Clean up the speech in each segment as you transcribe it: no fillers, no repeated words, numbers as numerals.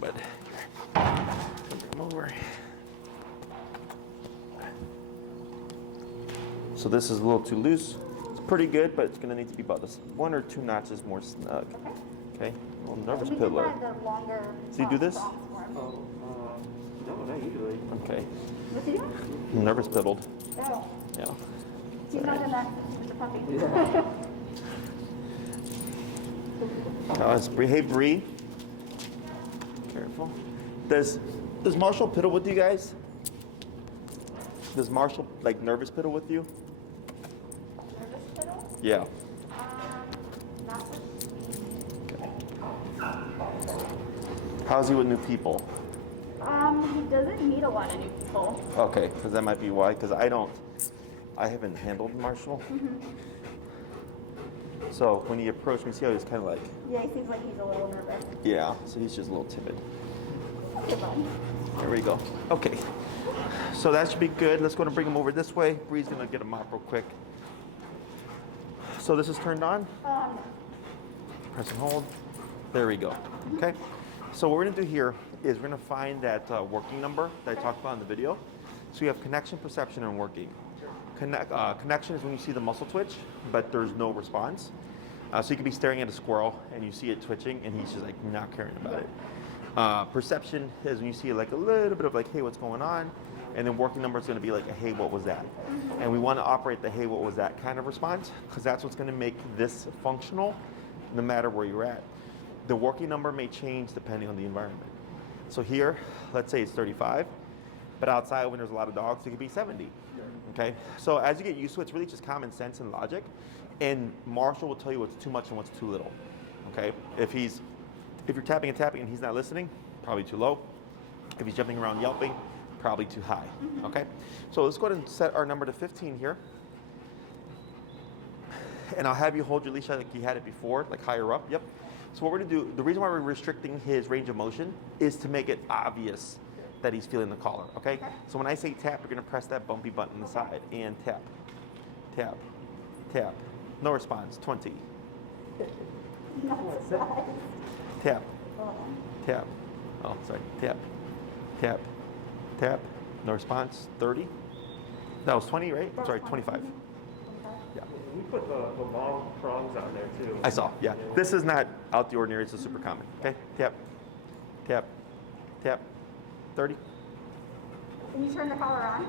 but come over. So this is a little too loose. It's pretty good, but it's gonna need to be about this 1 or 2 notches more snug. Okay. A little nervous piddler. So you do this? No, not usually. Okay. What's he doing? Nervous piddled. Oh. Yeah. He's not in that since he was a puppy. Let's breathe. Hey, Bree. Careful. Does Marshall piddle with you guys? Does Marshall like nervous piddle with you? Nervous piddle? Yeah. Not with Okay. How's he with new people? He doesn't meet a lot of new people. Okay, because that might be why. Because I haven't handled Marshall. So when he approached me, see how he's kind of like. Yeah, he seems like he's a little nervous. Yeah, so he's just a little timid. Okay, fine. There we go. Okay. So that should be good. Let's go and bring him over this way. Bree's gonna get him up real quick. So this is turned on. Press and hold. There we go. Okay. So what we're gonna do here is we're gonna find that working number that I talked about in the video. So you have connection, perception, and working. Connection is when you see the muscle twitch, but there's no response. So you could be staring at a squirrel and you see it twitching, and he's just like not caring about it. Perception is when you see like a little bit of like, hey, what's going on? And then working number is going to be like a hey, what was that? And we want to operate the hey, what was that kind of response, because that's what's going to make this functional no matter where you're at. The working number may change depending on the environment. So here, let's say it's 35, but outside when there's a lot of dogs, it could be 70. Okay, so as you get used to it, it's really just common sense and logic. And Marshall will tell you what's too much and what's too little. Okay, if you're tapping and tapping and he's not listening, probably too low. If he's jumping around yelping, probably too high. Okay, so let's go ahead and set our number to 15 here. And I'll have you hold your leash like you had it before, like higher up. Yep. So what we're gonna do, the reason why we're restricting his range of motion is to make it obvious that he's feeling the collar, okay? So when I say tap, you're gonna press that bumpy button on the side and tap, tap, tap. No response, 20. Tap, tap, oh, sorry, tap, tap, tap. No response, 30. That was 20, right? Sorry, 25. Yeah. We put the long prongs on there too. I saw, yeah. This is not out the ordinary, it's a super common, okay? Tap, tap, tap, 30. Can you turn the collar on?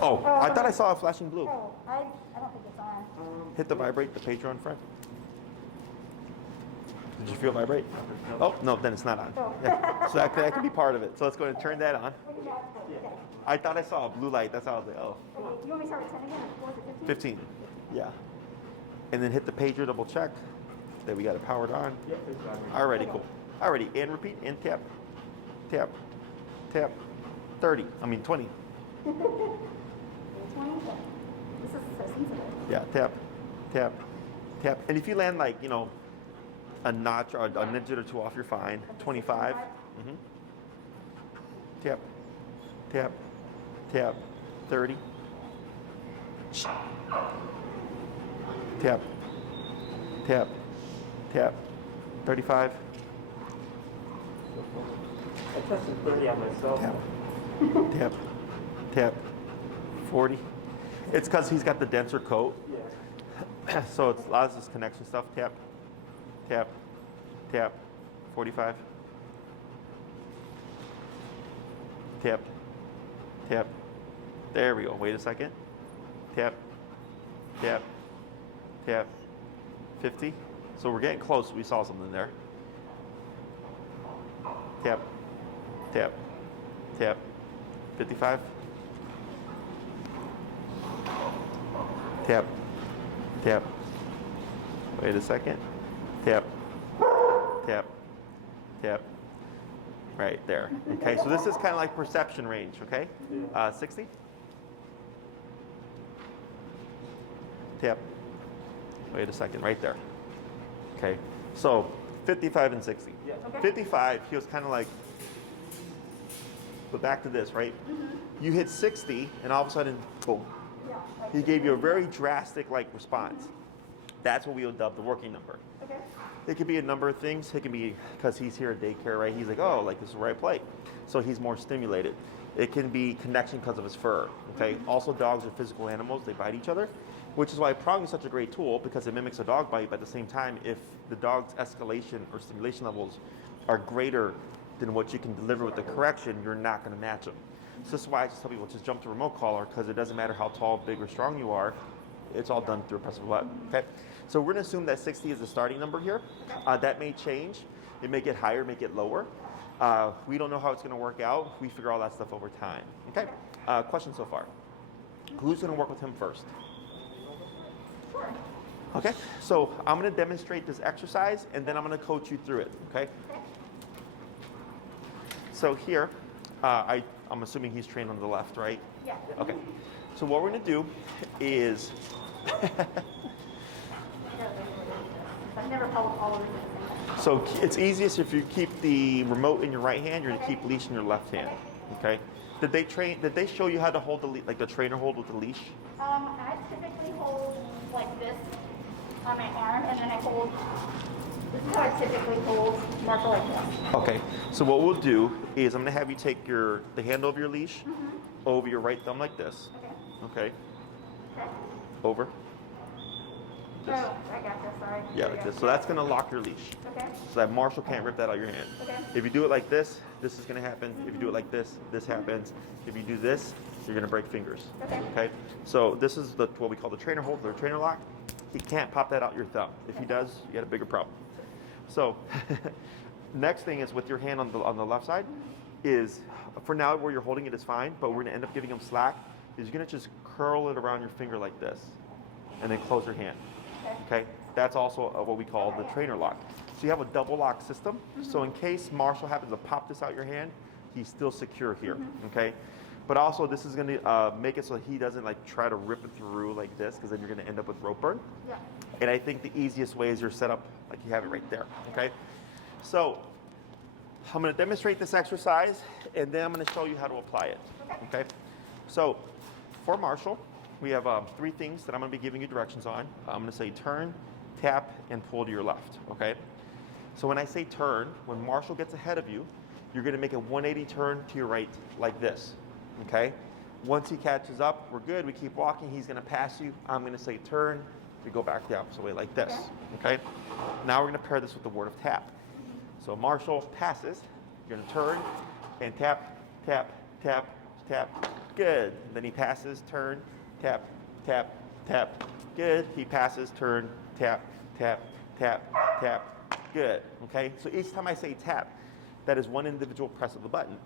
Oh, I thought I saw a flashing blue. Oh, I don't think it's on. Hit the vibrate, the page on front. Did you feel vibrate? Oh, no, then it's not on. Yeah. So that could be part of it. So let's go ahead and turn that on. I thought I saw a blue light. That's how I was like, oh. Okay, do you want me to start with 10 again? Or 15. Yeah. And then hit the pager, double check that we got it powered on. Alrighty, cool. Alrighty, and repeat, and tap, tap, tap, 30. I mean 20. 20? This is so sensitive. Yeah, tap, tap, tap. And if you land like, you know, a notch or a digit or two off, you're fine. 25. Mm-hmm. Tap, tap, tap, 30. Tap, tap, tap, 35. I tested 30 on myself. Tap, tap, tap, 40. It's because he's got the denser coat. Yeah. So it's a lot of this connection stuff. Tap, tap, tap, 45. Tap, tap. There we go. Wait a second. Tap, tap, tap, 50. So we're getting close. We saw something there. Tap, tap, tap, 55. Tap, tap. Wait a second. Tap, tap, tap. Right there. Okay, so this is kind of like perception range, okay? 60. Tap. Wait a second, right there. Okay, so 55 and 60. Yeah. Okay. 55, he was kind of like, but back to this, right? Mm-hmm. You hit 60, and all of a sudden, boom. Yeah. He gave you a very drastic like response. That's what we would dub the working number. Okay. It could be a number of things. It can be because he's here at daycare, right? He's like, oh, like this is where I play. So he's more stimulated. It can be connection because of his fur, okay? Also, dogs are physical animals. They bite each other, which is why prong is such a great tool because it mimics a dog bite, but at the same time, if the dog's escalation or stimulation levels are greater than what you can deliver with the correction, you're not going to match them. So this is why I just tell people just jump to remote collar because it doesn't matter how tall, big, or strong you are. It's all done through a press of a button. Okay, so we're going to assume that 60 is the starting number here. That may change. It may get higher, may get lower. We don't know how it's going to work out. We figure all that stuff over time. Okay. Question so far. Who's going to work with him first? Sure. Okay. So I'm going to demonstrate this exercise, and then I'm going to coach you through it. Okay. So here, I'm assuming he's trained on the left, right? Yeah. Okay. So what we're going to do is I've never followed it. so it's easiest if you keep the remote in your right hand, you're going to keep leash in your left hand. Okay. Did they show you how to hold the like the trainer hold with the leash? I typically hold like this on my arm, and then I hold. This is how I typically hold Marshall like this. Okay. So what we'll do is I'm going to have you take the handle of your leash over your right thumb like this. Okay. Okay. Okay. Over. This. Oh, I got this. Sorry. Yeah, like this. So that's going to lock your leash. Okay. So that Marshall can't rip that out of your hand. Okay. If you do it like this is going to happen. If you do it like this happens. If you do this, you're going to break fingers. Okay. Okay. So this is what we call the trainer hold, the trainer lock. He can't pop that out your thumb. If he does, you got a bigger problem. So next thing is with your hand on the left side is, for now where you're holding it is fine, but we're going to end up giving him slack, is you're going to just curl it around your finger like this and then close your hand. Okay? That's also what we call the trainer lock. So you have a double lock system. So in case Marshall happens to pop this out your hand, he's still secure here. Okay? But also this is going to make it so he doesn't like try to rip it through like this, because then you're going to end up with rope burn. Yeah. And I think the easiest way is you're set up like you have it right there. Okay? So I'm going to demonstrate this exercise, and then I'm going to show you how to apply it. Okay? So for Marshall, we have 3 things that I'm going to be giving you directions on. I'm going to say turn, tap, and pull to your left. Okay? So when I say turn, when Marshall gets ahead of you, you're going to make a 180 turn to your right like this. Okay? Once he catches up, we're good. We keep walking. He's going to pass you. I'm going to say turn. We go back the opposite way like this. Okay? Now we're going to pair this with the word of tap. So Marshall passes. You're going to turn and tap, tap, tap, tap. Good. Then he passes, turn, tap, tap, tap. Good. He passes, turn, tap, tap, tap, tap. Good. Okay? So each time I say tap, that is one individual press of the button.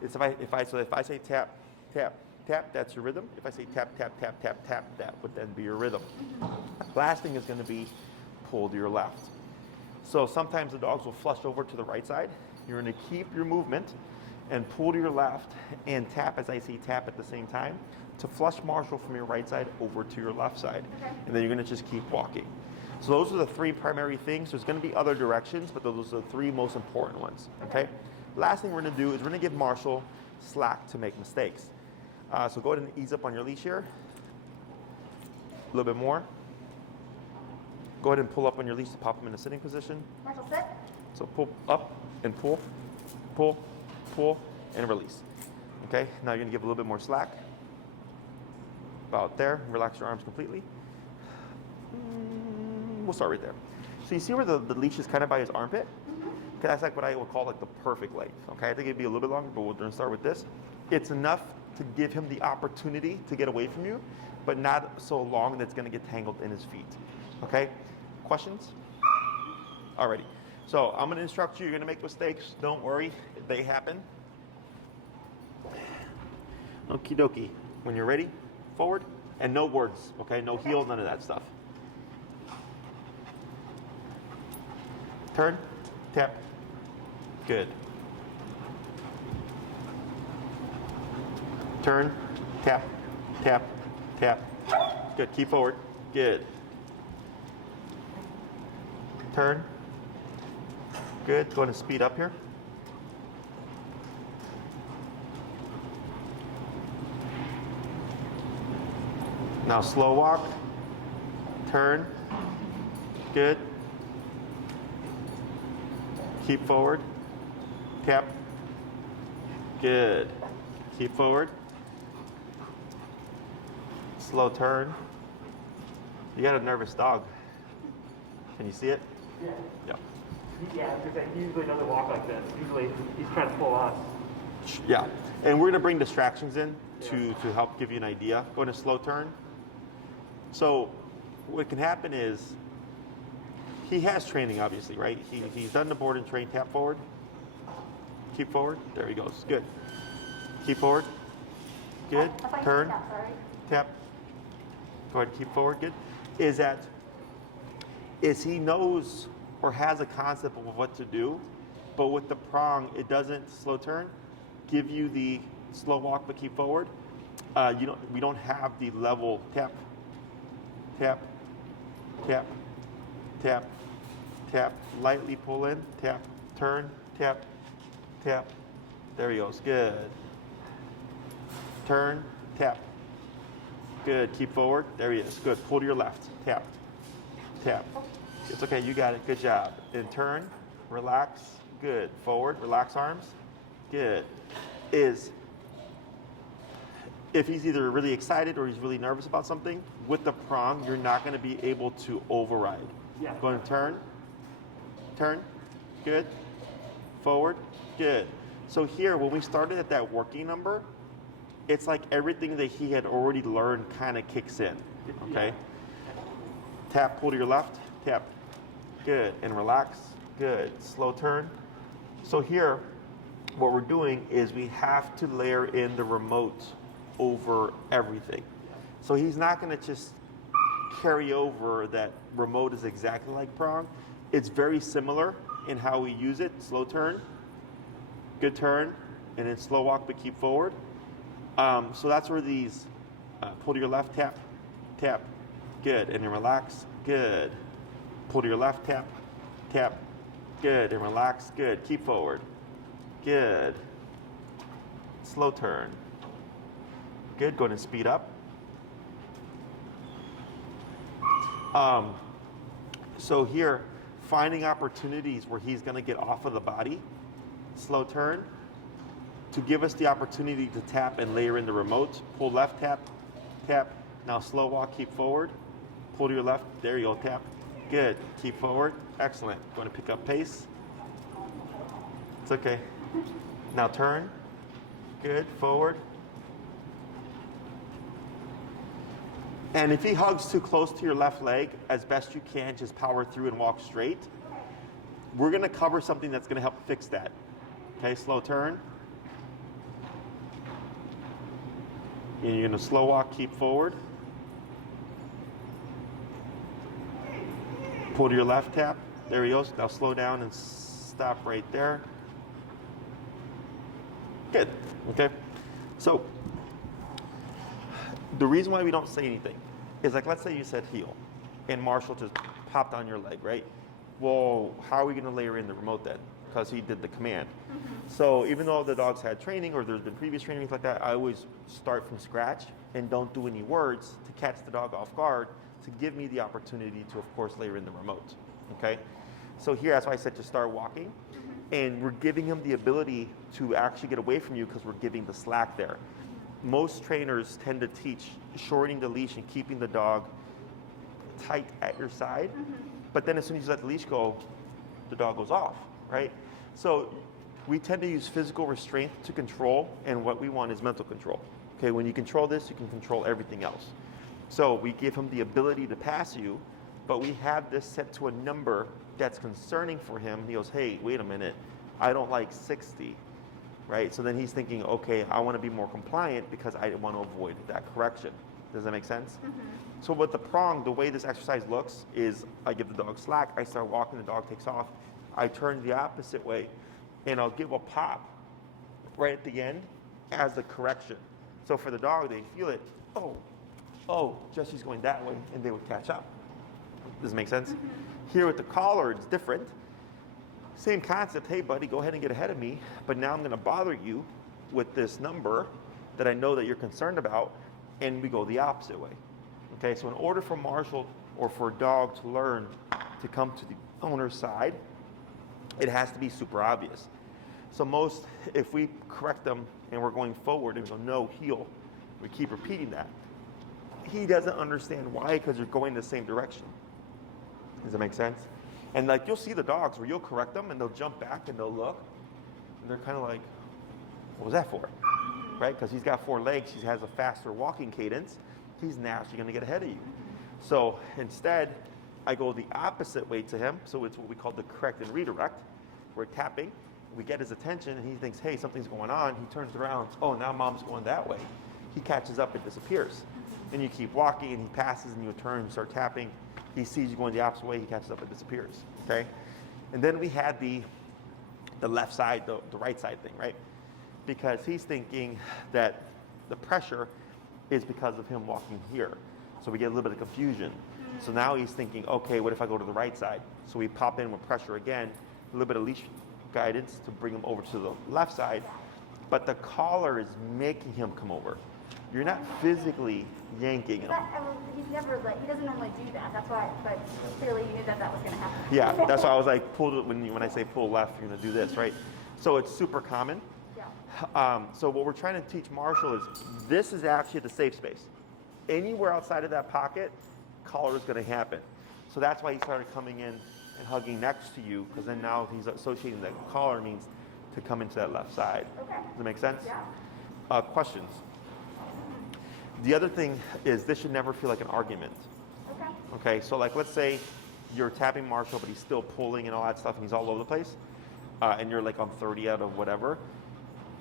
It's if I say tap, tap, tap, that's your rhythm. If I say tap, tap, tap, tap, tap, that would then be your rhythm. Last thing is going to be pull to your left. So sometimes the dogs will flush over to the right side. You're going to keep your movement and pull to your left and tap as I say tap at the same time to flush Marshall from your right side over to your left side. And then you're going to just keep walking. So those are the 3 primary things. There's going to be other directions, but those are the 3 most important ones. Okay? Last thing we're going to do is we're going to give Marshall slack to make mistakes. So go ahead and ease up on your leash here. A little bit more. Go ahead and pull up on your leash to pop him in a sitting position. Marshall, sit. So pull up and pull, pull, pull, and release. Okay, now you're going to give a little bit more slack. About there. Relax your arms completely. We'll start right there. So you see where the leash is kind of by his armpit? Okay, that's like what I would call like the perfect length. Okay, I think it'd be a little bit longer, but we're going to start with this. It's enough to give him the opportunity to get away from you, but not so long that it's going to get tangled in his feet. Okay? Questions? Alrighty. So I'm going to instruct you. You're going to make mistakes. Don't worry. They happen. Okie dokie. When you're ready, forward. And no words. Okay? No heel, none of that stuff. Turn. Tap. Good. Turn. Tap. Tap. Tap. Good. Keep forward. Good. Turn. Good. Go ahead and speed up here. Now slow walk. Turn. Good. Keep forward. Tap. Good. Keep forward. Slow turn. You got a nervous dog. Can you see it? Yeah. Yeah. Yeah, because he usually doesn't walk like this. Usually he's trying to pull us. Yeah. And we're going to bring distractions in to help give you an idea. Go into slow turn. So what can happen is he has training, obviously, right? He's done the board and train. Tap forward. Keep forward. There he goes. Good. Keep forward. Good. If I Turn. say that, sorry. Tap. Go ahead and keep forward. Good. Is he knows or has a concept of what to do, but with the prong, it doesn't slow turn, give you the slow walk but keep forward. We don't have the level tap, tap, tap, tap, tap, lightly pull in, tap, turn, tap, tap. There he goes. Good. Turn, tap. Good. Keep forward. There he is. Good. Pull to your left. Tap. Tap. It's okay. You got it. Good job. And turn. Relax. Good. Forward. Relax arms. Good. If he's either really excited or he's really nervous about something, with the prong, you're not going to be able to override. Yeah. Go ahead and turn. Turn. Good. Forward. Good. So here, when we started at that working number, it's like everything that he had already learned kind of kicks in, okay? Yeah. Tap, pull to your left, tap, good, and relax, good, slow turn. So here, what we're doing is we have to layer in the remote over everything. So he's not gonna just carry over that remote is exactly like prong. It's very similar in how we use it, slow turn, good turn, and then slow walk but keep forward. So that's where these pull to your left, tap, tap, good, and then relax, good. Pull to your left, tap, tap, good, and relax, good. Keep forward, good. Slow turn, good. Go ahead and speed up. So here, finding opportunities where he's going to get off of the body, slow turn, to give us the opportunity to tap and layer in the remote. Pull left, tap, tap. Now slow walk, keep forward. Pull to your left, there you go, tap. Good, keep forward, excellent. Going to pick up pace. It's okay. Now turn, good, forward. And if he hugs too close to your left leg, as best you can, just power through and walk straight. We're gonna cover something that's gonna help fix that. Okay, slow turn. And you're gonna slow walk, keep forward. Pull to your left, tap. There he goes. Now slow down and stop right there. Good, okay? So, the reason why we don't say anything is like, let's say you said heel and Marshall just popped on your leg, right? Well, how are we gonna layer in the remote then? Because he did the command. So even though the dogs had training or there's been previous training like that, I always start from scratch and don't do any words to catch the dog off guard to give me the opportunity to, of course, layer in the remote, okay? So here, that's why I said to start walking, and we're giving him the ability to actually get away from you because we're giving the slack there. Most trainers tend to teach shortening the leash and keeping the dog tight at your side, but then as soon as you let the leash go, the dog goes off, right? So we tend to use physical restraint to control, and what we want is mental control. Okay, when you control this, you can control everything else. So we give him the ability to pass you, but we have this set to a number that's concerning for him. He goes, hey, wait a minute, I don't like 60, right? So then he's thinking, okay, I want to be more compliant because I want to avoid that correction. Does that make sense? So with the prong, the way this exercise looks is I give the dog slack, I start walking, the dog takes off, I turn the opposite way, and I'll give a pop right at the end as a correction. So for the dog, they feel it, oh, Jesse's going that way, and they would catch up. Does it make sense? Here with the collar, it's different. Same concept, hey buddy, go ahead and get ahead of me, but now I'm gonna bother you with this number that I know that you're concerned about, and we go the opposite way. Okay, so in order for Marshall or for a dog to learn to come to the owner's side, it has to be super obvious. So most, if we correct them and we're going forward and we go, no, heel, we keep repeating that. He doesn't understand why, because you're going the same direction. Does that make sense? And like you'll see the dogs where you'll correct them and they'll jump back and they'll look and they're kind of like, what was that for? Right? Because he's got 4 legs, he has a faster walking cadence, he's naturally going to get ahead of you. So instead, I go the opposite way to him. So it's what we call the correct and redirect. We're tapping, we get his attention and he thinks, hey, something's going on. He turns around, oh, now mom's going that way. He catches up and disappears. Then you keep walking and he passes and you turn and start tapping. He sees you going the opposite way, he catches up and disappears, okay? And then we had the left side, the right side thing, right? Because he's thinking that the pressure is because of him walking here. So we get a little bit of confusion. So now he's thinking, okay, what if I go to the right side? So we pop in with pressure again, a little bit of leash guidance to bring him over to the left side, but the collar is making him come over. You're not physically yanking him. He doesn't normally do that. That's why, but clearly you knew that was going to happen. Yeah, that's why I was like, pull when I say pull left, you're going to do this, right? So it's super common. Yeah. So what we're trying to teach Marshall is this is actually the safe space. Anywhere outside of that pocket, collar is going to happen. So that's why he started coming in and hugging next to you, because then now he's associating that collar means to come into that left side. Okay. Does that make sense? Yeah. Questions? The other thing is this should never feel like an argument. Okay. Okay, so like let's say you're tapping Marshall, but he's still pulling and all that stuff, and he's all over the place, and you're like on 30 out of whatever,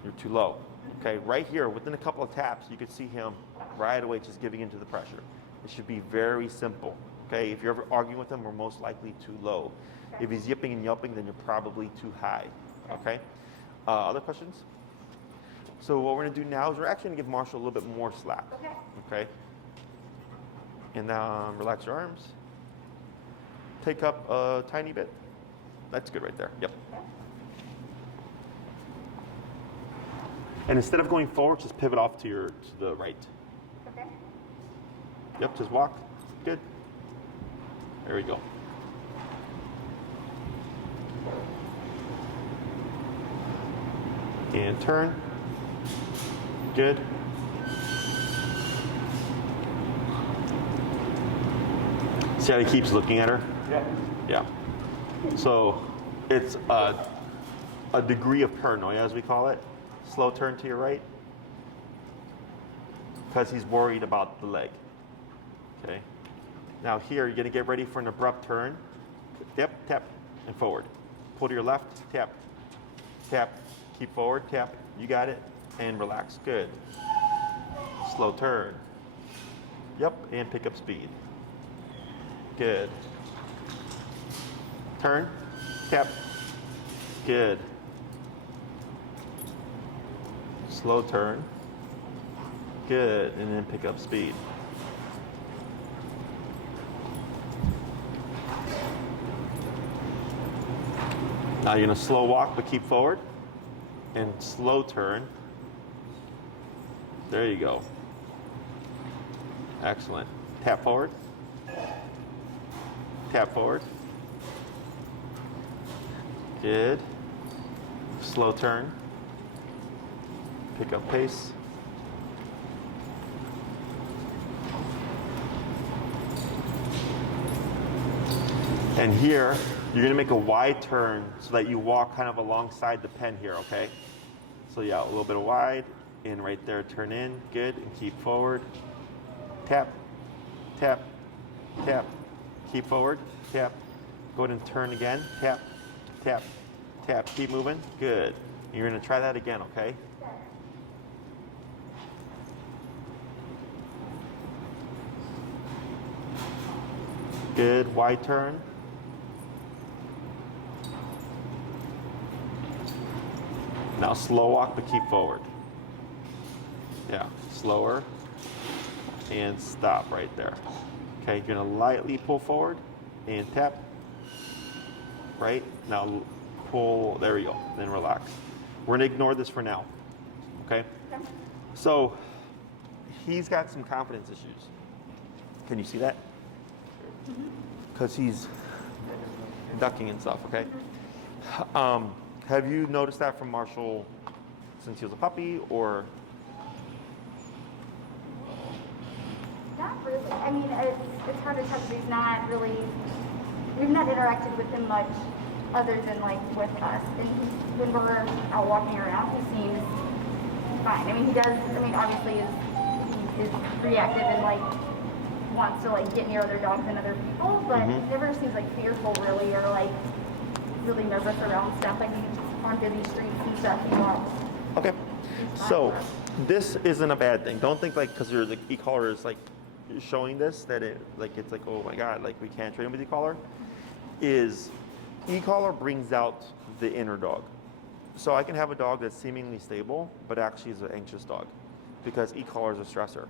you're too low. Okay, right here, within a couple of taps, you could see him right away just giving into the pressure. It should be very simple. Okay, if you're ever arguing with him, we're most likely too low. Okay. If he's yipping and yelping, then you're probably too high. Okay, other questions? So what we're going to do now is we're actually going to give Marshall a little bit more slack. Okay. Okay. And now relax your arms. Take up a tiny bit. That's good right there. Yep. Okay. And instead of going forward, just pivot off to the right. Okay. Yep, just walk. Good. There we go. And turn. Good. See how he keeps looking at her? Yeah. Yeah. So it's a degree of paranoia, as we call it. Slow turn to your right. Because he's worried about the leg. Okay. Now here, you're going to get ready for an abrupt turn. Tap, tap, and forward. Pull to your left, tap, tap, keep forward, tap. You got it. And relax. Good. Slow turn. Yep, and pick up speed. Good. Turn, tap. Good. Slow turn. Good, and then pick up speed. Now you're going to slow walk, but keep forward. And slow turn. There you go. Excellent. Tap forward. Tap forward. Good. Slow turn. Pick up pace. And here, you're going to make a wide turn so that you walk kind of alongside the pen here, okay? So yeah, a little bit of wide, and right there, turn in, good, and keep forward. Tap, tap, tap, keep forward, tap. Go ahead and turn again, tap, tap, tap, keep moving, good. And you're going to try that again, okay? Good, wide turn. Now slow walk, but keep forward. Yeah, slower. And stop right there. Okay, you're gonna lightly pull forward and tap. Right, now pull, there we go, then relax. We're gonna ignore this for now, okay? So, he's got some confidence issues. Can you see that? Because he's Ducking and stuff, okay? Have you noticed that from Marshall since he was a puppy, or? Not really. I mean, it's hard to tell because we've not interacted with him much other than like with us. And when we're out walking around, he seems fine. I mean, he does, obviously he is reactive and like wants to like get near other dogs and other people, but never seems like fearful really, or like really nervous around stuff. Like on busy streets and stuff, he wants. Okay, so this isn't a bad thing. Don't think like because your the e-collar is like showing this that it's like, oh my god, like we can't train with e-collar. Is e-collar brings out the inner dog. So I can have a dog that's seemingly stable, but actually is an anxious dog, because e-collar is a stressor.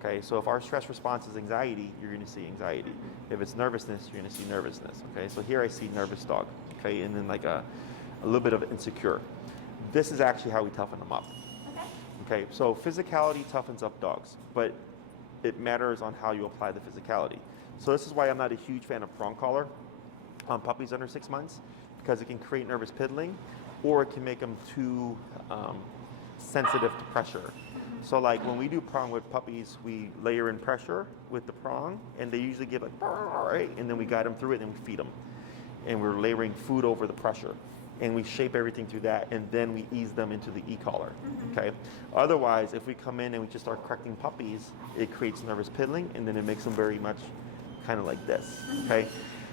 Okay, so if our stress response is anxiety, you're going to see anxiety. If it's nervousness, you're going to see nervousness. Okay, so here I see nervous dog. Okay, and then like a little bit of insecure. This is actually how we toughen them up. Okay, so physicality toughens up dogs, but it matters on how you apply the physicality. So this is why I'm not a huge fan of prong collar on puppies under 6 months, because it can create nervous piddling, or it can make them too sensitive to pressure. So like when we do prong with puppies, we layer in pressure with the prong, and they usually give like, right? And then we guide them through it and we feed them. And we're layering food over the pressure. And we shape everything through that, and then we ease them into the e-collar, okay? Otherwise, if we come in and we just start correcting puppies, it creates nervous piddling, and then it makes them very much kind of like this, okay?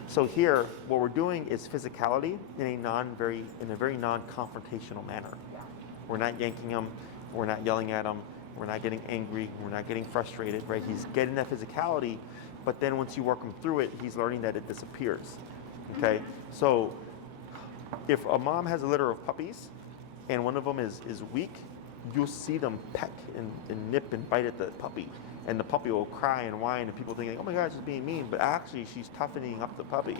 So here, what we're doing is physicality in a very non-confrontational manner. We're not yanking them, we're not yelling at them, we're not getting angry, we're not getting frustrated, right? He's getting that physicality, but then once you work him through it, he's learning that it disappears, okay? So if a mom has a litter of puppies and one of them is weak, you'll see them peck and nip and bite at the puppy, and the puppy will cry and whine, and people thinking, oh my god, she's being mean, but actually she's toughening up the puppy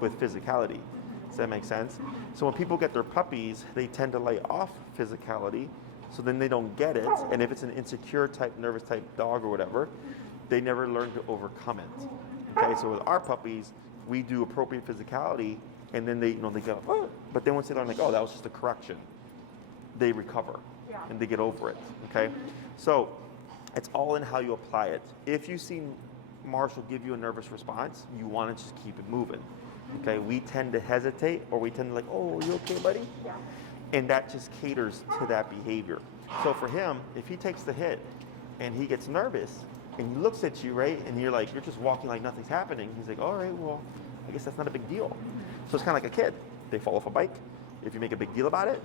with physicality. Does that make sense? So when people get their puppies, they tend to lay off physicality, so then they don't get it, and if it's an insecure type, nervous type dog or whatever, they never learn to overcome it. Okay, so with our puppies, we do appropriate physicality, and then they go, oh. But then once they learn, like, oh, that was just a correction, they recover, and they get over it, okay? So it's all in how you apply it. If you see Marshall give you a nervous response, you want to just keep it moving, okay? We tend to hesitate, or we tend to like, oh, you okay, buddy? Yeah. And that just caters to that behavior. So for him, if he takes the hit and he gets nervous and he looks at you, right, and you're just walking like nothing's happening, he's like, all right, well, I guess that's not a big deal. So it's kind of like a kid. They fall off a bike. If you make a big deal about it,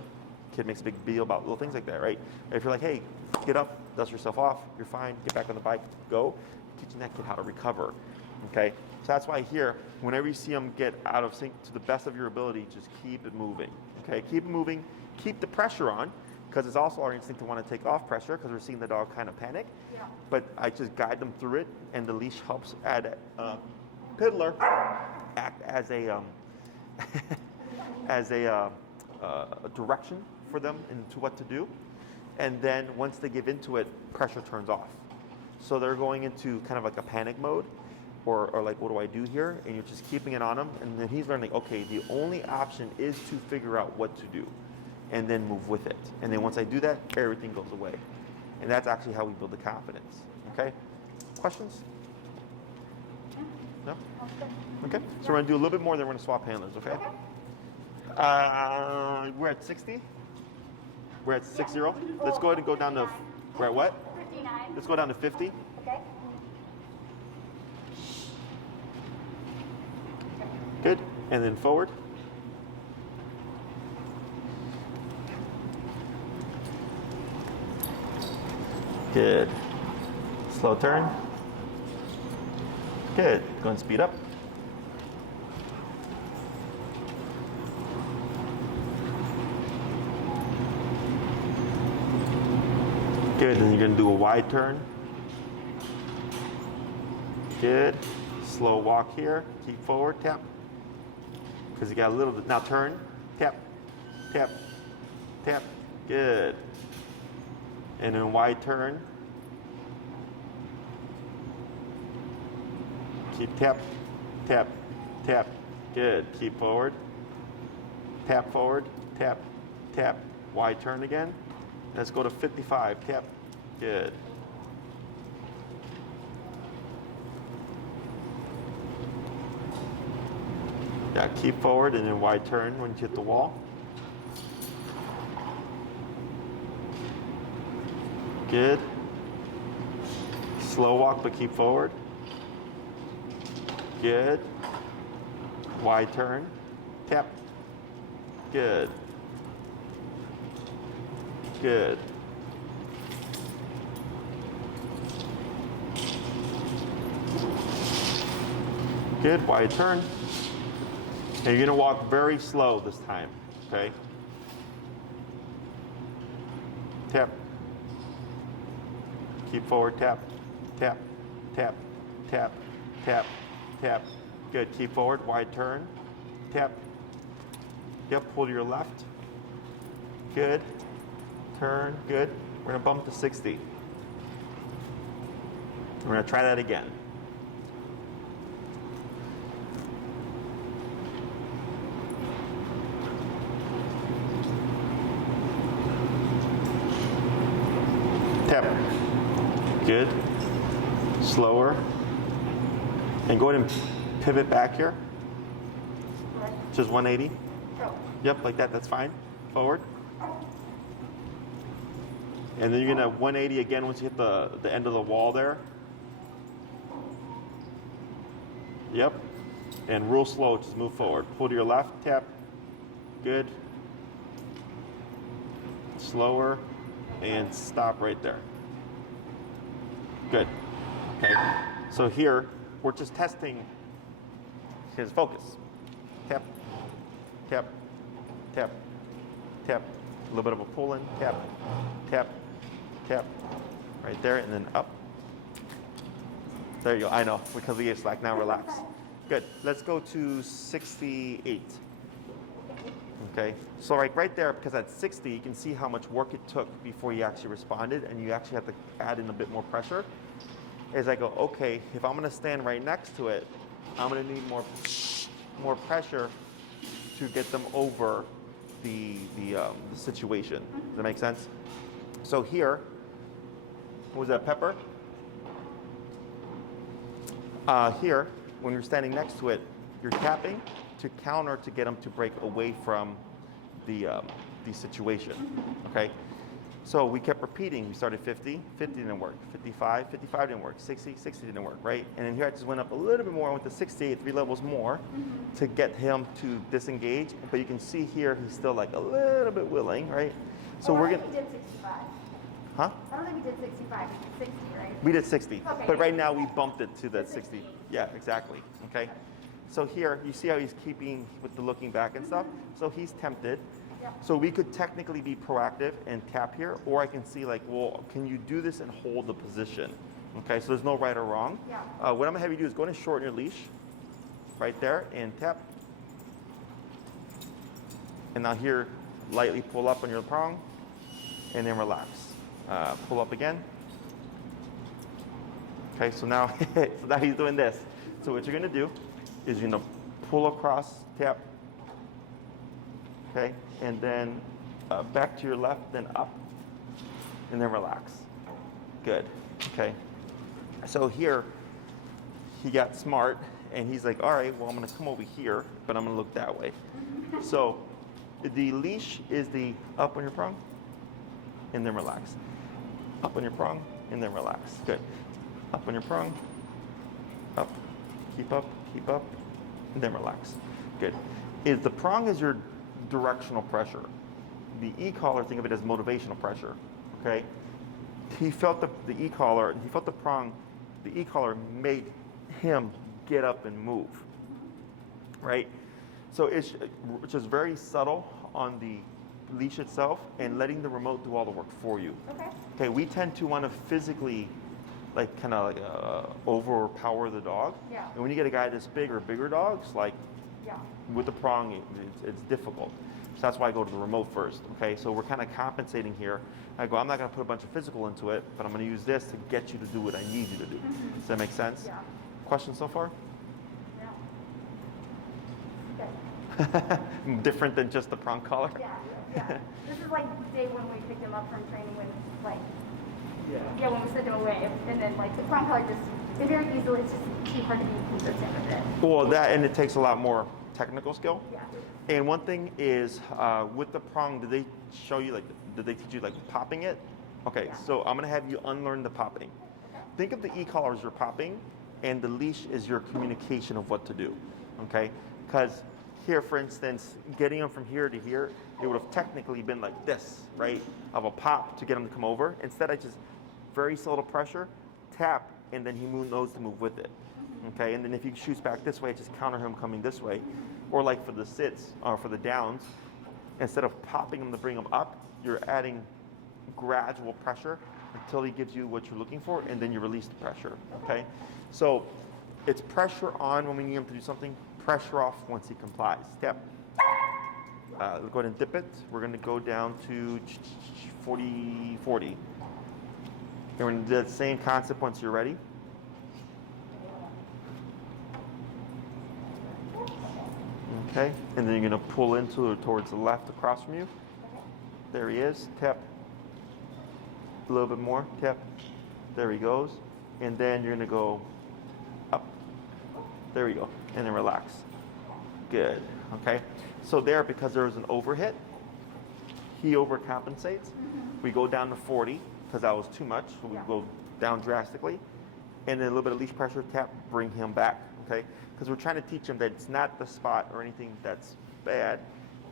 kid makes a big deal about little things like that, right? If you're like, hey, get up, dust yourself off, you're fine, get back on the bike, go, teaching that kid how to recover, okay? So that's why here, whenever you see them get out of sync to the best of your ability, just keep it moving, okay? Keep it moving, keep the pressure on, because it's also our instinct to want to take off pressure, because we're seeing the dog kind of panic. Yeah. But I just guide them through it, and the leash helps add piddler act as a a direction for them into what to do. And then once they give into it, pressure turns off. So they're going into kind of like a panic mode, or like, what do I do here? And you're just keeping it on him. And then he's learning, okay, the only option is to figure out what to do and then move with it. And then once I do that, everything goes away. And that's actually how we build the confidence, okay? Questions? No? Okay, so we're gonna do a little bit more, then we're gonna swap handlers, okay? We're at 60? We're at 60? Let's go ahead and go down to, we're at what? 59. Let's go down to 50. Okay. Good, and then forward. Good. Slow turn. Good. Go and speed up. Good. Then you're going to do a wide turn. Good. Slow walk here. Keep forward. Tap. Because you got a little bit. Now turn. Tap. Tap. Tap. Good. And then wide turn. Keep tap, tap, tap, Good. Keep forward. Tap forward. Tap, tap. Wide turn again. Let's go to 55. Tap. Good. Yeah, keep forward and then wide turn when you hit the wall. Good. Slow walk, but keep forward. Good. Wide turn. Tap. Good. Good. Good. Wide turn. And you're going to walk very slow this time, okay? Tap. Keep forward, tap, tap, tap, tap, tap, tap. Good, keep forward, wide turn, tap. Yep, pull to your left. Good, turn, good. We're gonna bump to 60. We're gonna try that again. Tap. Good. Slower. And go ahead and pivot back here. Just 180. Yep, like that. That's fine. Forward. And then you're going to 180 again once you hit the end of the wall there. Yep. And real slow, just move forward. Pull to your left, tap. Good. Slower. And stop right there. Good. Okay. So here, we're just testing his focus. Tap, tap, tap, tap. A little bit of a pull in. Tap, tap, tap. Right there, and then up. There you go. I know, because we get slack. Now relax. Good. Let's go to 68. Okay, so right there, because at 60, you can see how much work it took before you actually responded, and you actually have to add in a bit more pressure. As I go, okay, if I'm going to stand right next to it, I'm going to need more pressure to get them over the situation. Does that make sense? So here, what was that, pepper? Here, when you're standing next to it, you're tapping to counter to get them to break away from the situation, okay? So we kept repeating. We started 50, 50 didn't work. 55, 55 didn't work. 60, 60 didn't work, right? And then here I just went up a little bit more, went to 68, 3 levels more to get him to disengage. But you can see here, he's still like a little bit willing, right? So we're gonna. We did 65. Huh? I don't think we did 65. We did 60, right? We did 60, Okay. but right now we bumped it to that 60. Yeah, exactly. Okay. So here, you see how he's keeping with the looking back and stuff. So he's tempted. Yeah. So we could technically be proactive and tap here, or I can see like, well, can you do this and hold the position? Okay, so there's no right or wrong. Yeah. What I'm gonna have you do is go and shorten your leash, right there, and tap. And now here, lightly pull up on your prong, and then relax. Pull up again. Okay, so now, he's doing this. So what you're gonna do is you're gonna pull across, tap, okay, and then back to your left, then up, and then relax. Good, okay. So here, he got smart, and he's like, all right, well, I'm gonna come over here, but I'm gonna look that way. So the leash is the up on your prong, and then relax. Up on your prong, and then relax. Good. Up on your prong, up, keep up, and then relax. Good. Is the prong is your directional pressure. The e-collar, think of it as motivational pressure, okay? He felt the e-collar, he felt the prong, the e-collar made him get up and move, right? So it's just very subtle on the leash itself and letting the remote do all the work for you. Okay. Okay, we tend to want to physically kind of overpower the dog. Yeah. And when you get a guy this big or bigger dogs, like Yeah. with the prong, it's difficult. So that's why I go to the remote first. Okay, so we're kind of compensating here. I go, I'm not going to put a bunch of physical into it, but I'm going to use this to get you to do what I need you to do. Does that make sense? Yeah. Questions so far? Yeah. Different than just the prong collar? Yeah. This is like the day when we picked him up from training when like, Yeah. when we sent him away. And then like the prong collar just, it very easily, it's just too hard to be consistent with it. Well, that, and it takes a lot more technical skill. Yeah. And one thing is, with the prong, did they show you, like, did they teach you, like, popping it? Okay, Yeah. so I'm going to have you unlearn the popping. Think of the e-collar as your popping, and the leash is your communication of what to do, okay? Because here, for instance, getting them from here to here, it would have technically been like this, right? Of a pop to get him to come over. Instead, I just very subtle pressure, tap, and then he knows to move with it, okay? And then if he shoots back this way, just counter him coming this way. Or like for the sits, or for the downs, instead of popping him to bring him up, you're adding gradual pressure until he gives you what you're looking for, and then you release the pressure, okay? So it's pressure on when we need him to do something, pressure off once he complies. Step. Go ahead and dip it. We're gonna go down to 40, 40. And we're gonna do the same concept once you're ready. Okay, and then you're gonna pull into it towards the left across from you. There he is, tap. A little bit more, tap. There he goes. And then you're gonna go up. There we go, and then relax. Good, okay. So there, because there was an overhit, he overcompensates. We go down to 40, because that was too much, so we go down drastically. And then a little bit of leash pressure, tap, bring him back, okay? Because we're trying to teach him that it's not the spot or anything that's bad.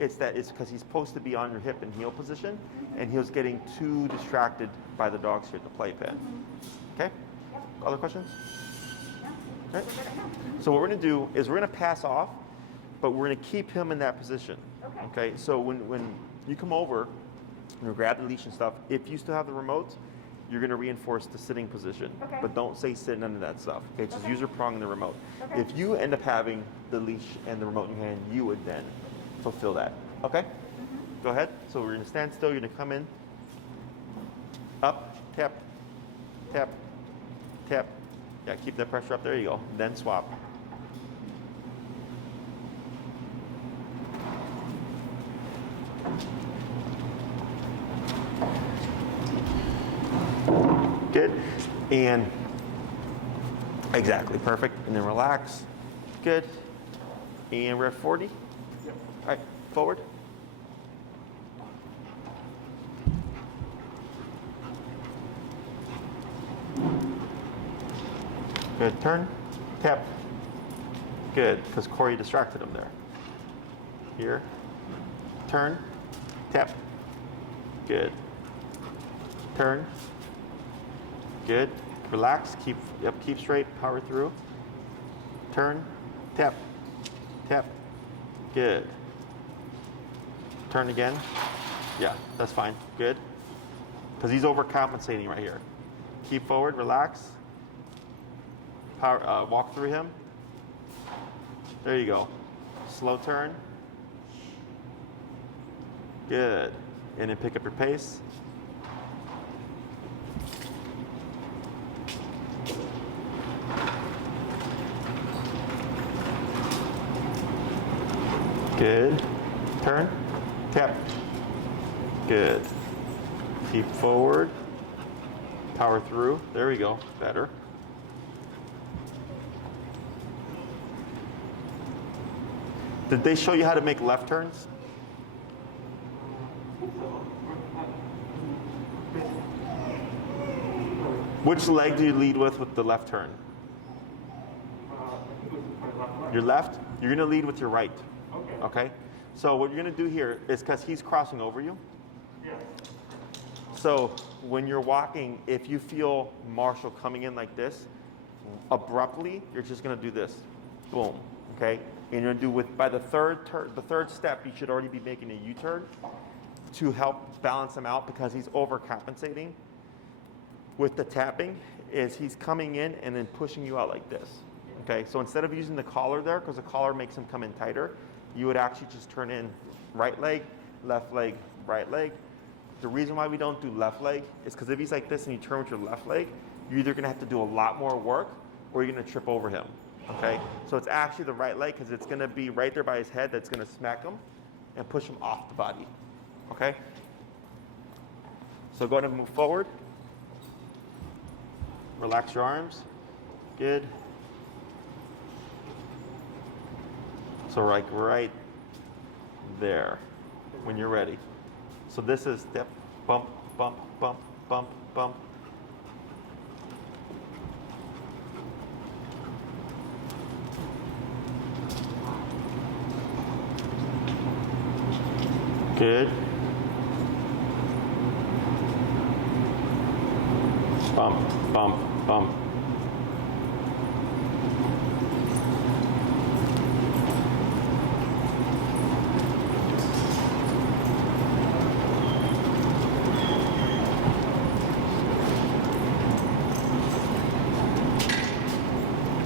It's that it's because he's supposed to be on your hip and heel position, and he was getting too distracted by the dogs here at the playpen. Okay? Other questions? Okay. So what we're going to do is we're going to pass off, but we're going to keep him in that position. Okay? So when you come over and you grab the leash and stuff, if you still have the remote, you're going to reinforce the sitting position. Okay. But don't say sit, none of that stuff. Okay? Just Okay. use your prong and the remote. Okay. If you end up having the leash and the remote in your hand, you would then fulfill that. Okay? Go ahead. So we're going to stand still. You're going to come in. Up. Tap. Tap. Tap. Yeah, keep that pressure up. There you go. Then swap. Good. And exactly. Perfect. And then relax. Good. And we're at 40. Yep. All right. Forward. Good. Turn. Tap. Good. Because Corey distracted him there. Here. Turn. Tap. Good. Turn. Good. Relax. Keep straight. Power through. Turn. Tap. Tap. Good. Turn again. Yeah, that's fine. Good. Because he's overcompensating right here. Keep forward. Relax. Power. Walk through him. There you go. Slow turn. Good. And then pick up your pace. Good. Turn. Tap. Good. Keep forward. Power through. There we go. Better. Did they show you how to make left turns? Which leg do you lead with the left turn? Your left? You're going to lead with your right. Okay? So what you're going to do here is, because he's crossing over you. So when you're walking, if you feel Marshall coming in like this, abruptly, you're just going to do this. Boom. Okay? And you're going to do with, by the third step, you should already be making a U-turn to help balance him out, because he's overcompensating. With the tapping, is he's coming in and then pushing you out like this. Okay, so instead of using the collar there, because the collar makes him come in tighter, you would actually just turn in right leg, right leg. The reason why we don't do left leg is because if he's like this and you turn with your left leg, you're either going to have to do a lot more work or you're going to trip over him. Okay, so it's actually the right leg because it's going to be right there by his head that's going to smack him and push him off the body. Okay? So go ahead and move forward. Relax your arms. Good. So like right there when you're ready. So this is step, bump, bump, bump, bump, bump. Good. Bump, bump, bump.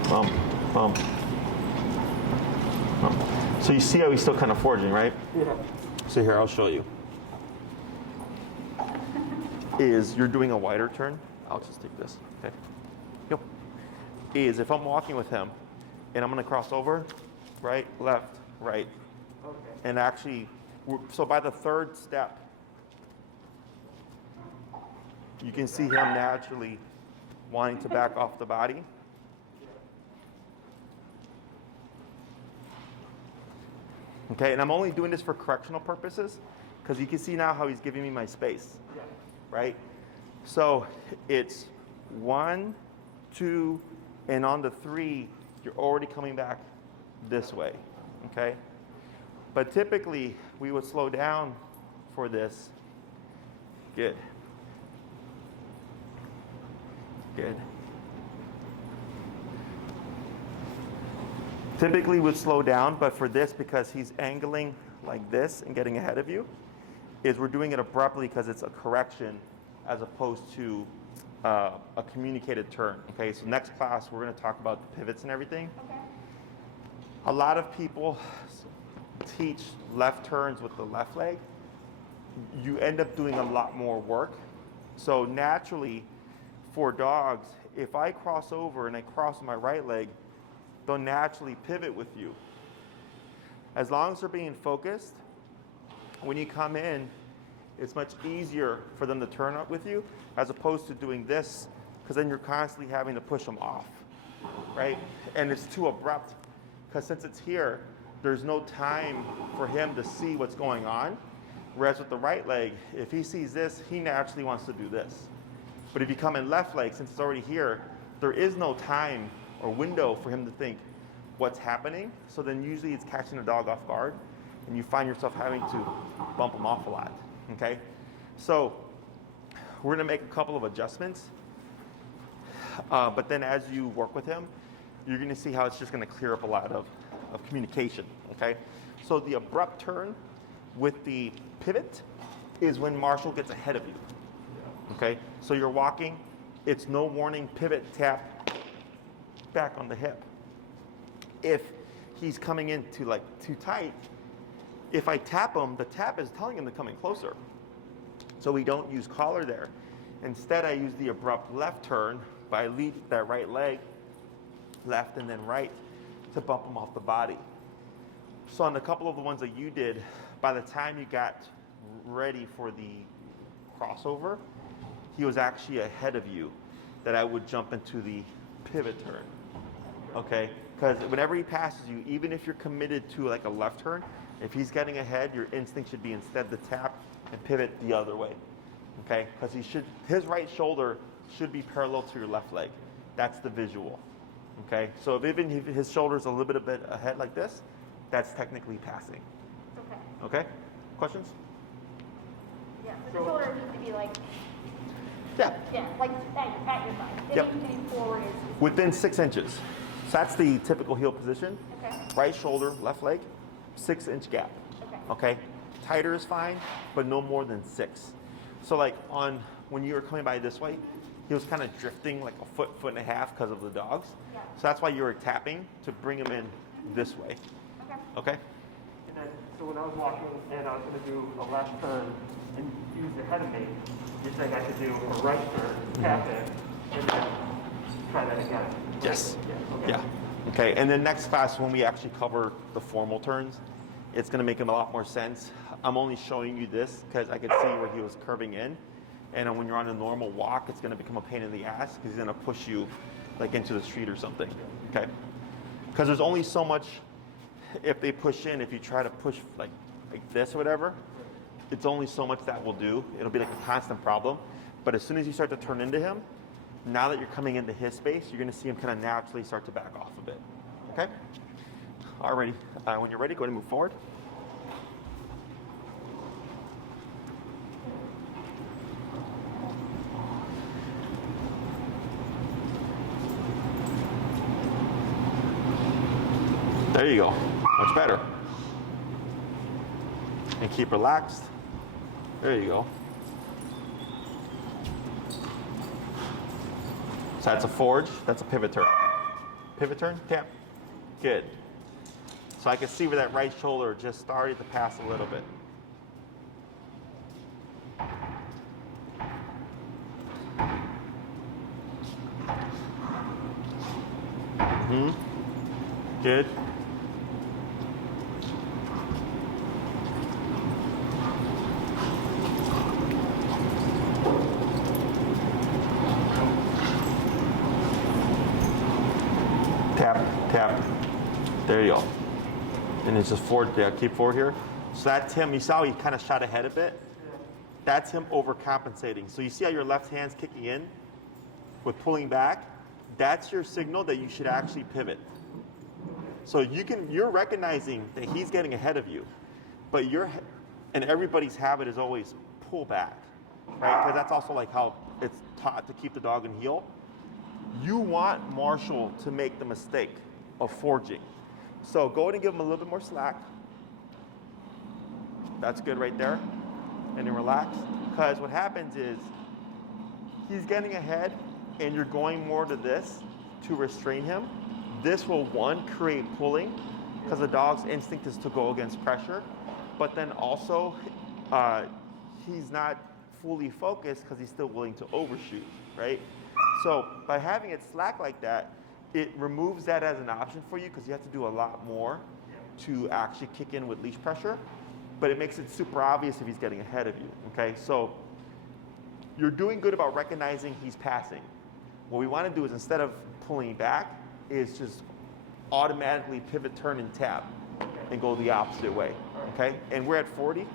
Bump, bump, bump. So you see how he's still kind of forging, right? Yeah. So here, I'll show you. Is you're doing a wider turn. I'll just take this, okay? Yep. Is if I'm walking with him and I'm gonna cross over, right, left, right. Okay. And actually, so by the third step, you can see him naturally wanting to back off the body. Okay, and I'm only doing this for correctional purposes because you can see now how he's giving me my space, Yeah. right? So it's 1, 2, and on the 3, you're already coming back this way, okay? But typically, we would slow down for this. Good. Good. Typically would slow down, but for this, because he's angling like this and getting ahead of you, is we're doing it abruptly because it's a correction as opposed to a communicated turn. Okay, so next class we're going to talk about the pivots and everything. Okay. A lot of people teach left turns with the left leg. You end up doing a lot more work. So naturally, for dogs, if I cross over and I cross my right leg, they'll naturally pivot with you. As long as they're being focused, when you come in, it's much easier for them to turn up with you as opposed to doing this, because then you're constantly having to push them off, right? And it's too abrupt, because since it's here, there's no time for him to see what's going on. Whereas with the right leg, if he sees this, he naturally wants to do this. But if you come in left leg, since it's already here, there is no time or window for him to think what's happening. So then usually it's catching the dog off guard and you find yourself having to bump him off a lot, okay? So we're gonna make a couple of adjustments, but then as you work with him, you're gonna see how it's just gonna clear up a lot of communication, okay? So the abrupt turn with the pivot is when Marshall gets ahead of you, okay? So you're walking, it's no warning, pivot, tap, back on the hip. If he's coming in too tight, if I tap him, the tap is telling him to come in closer. So we don't use collar there. Instead, I use the abrupt left turn by lead that right leg, left and then right, to bump him off the body. So on a couple of the ones that you did, by the time you got ready for the crossover, he was actually ahead of you, that I would jump into the pivot turn. Okay, because whenever he passes you, even if you're committed to like a left turn, if he's getting ahead, your instinct should be instead to tap and pivot the other way. Okay, because his right shoulder should be parallel to your left leg. That's the visual. Okay, so if even if his shoulder's a little bit ahead like this, that's technically passing. Okay. Okay, questions? Yeah, so the shoulder needs to be like, Yeah. like at your side. Yep. Anything forward is Within 6 inches. So that's the typical heel position. okay. Right shoulder, left leg, 6-inch gap. Okay. Okay? Tighter is fine, but no more than 6. So like when you were coming by this way, he was kind of drifting like a foot and a half because of the dogs. Yeah. So that's why you were tapping to bring him in this way. Okay. Okay? And then, so when I was walking and I was going to do a left turn and he was ahead of me, you're saying I could do a right turn, tap it, and then try that again. Yes. Yeah. Okay. Yeah. Okay, and then next class, when we actually cover the formal turns, it's going to make a lot more sense. I'm only showing you this because I could see where he was curving in. And when you're on a normal walk, it's going to become a pain in the ass because he's going to push you like into the street or something. Okay, because there's only so much if they push in. If you try to push like this or whatever, it's only so much that will do. It'll be like a constant problem. But as soon as you start to turn into him, now that you're coming into his space, you're going to see him kind of naturally start to back off a bit. Okay? Alrighty. When you're ready, go ahead and move forward. There you go. Much better. And keep relaxed. There you go. So that's a forge, that's a pivot turn. Pivot turn, tap. Good. So I can see where that right shoulder just started to pass a little bit. Good. Tap. There you go. And it's just forward, yeah, keep forward here. So that's him, you saw he kind of shot ahead a bit? That's him overcompensating. So you see how your left hand's kicking in with pulling back? That's your signal that you should actually pivot. So you're recognizing that he's getting ahead of you, but and everybody's habit is always pull back, right? Because that's also like how it's taught to keep the dog in heel. You want Marshall to make the mistake of forging. So go ahead and give him a little bit more slack. That's good right there. And then relax. Because what happens is he's getting ahead and you're going more to this to restrain him. This will, one, create pulling because the dog's instinct is to go against pressure. But then also he's not fully focused because he's still willing to overshoot, right? So by having it slack like that, it removes that as an option for you because you have to do a lot more to actually kick in with leash pressure, but it makes it super obvious if he's getting ahead of you, okay? So you're doing good about recognizing he's passing. What we want to do is instead of pulling back is just automatically pivot, turn, and tap and go the opposite way, okay? And we're at 40.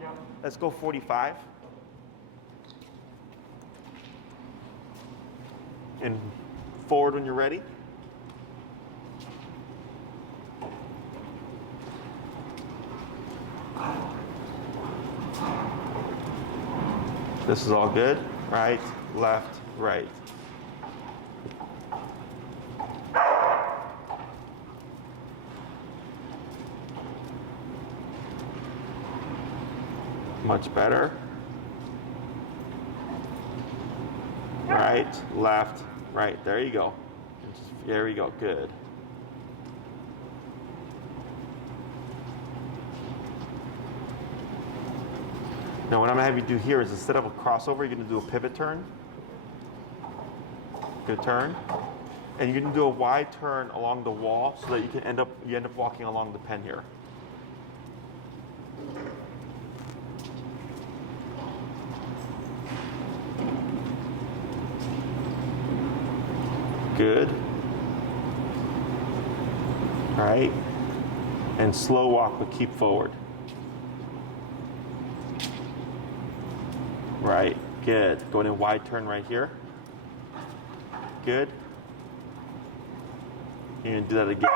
Yeah. Let's go 45. And forward when you're ready. This is all good. Right, left, right. Much better. Right, left, right. There you go. There we go. Good. Now what I'm going to have you do here is instead of a crossover, you're going to do a pivot turn. Good turn. And you're going to do a wide turn along the wall so that you end up walking along the pen here. Good. All right. And slow walk, but keep forward. Right. Good. Going in wide turn right here. Good. You're going to do that again.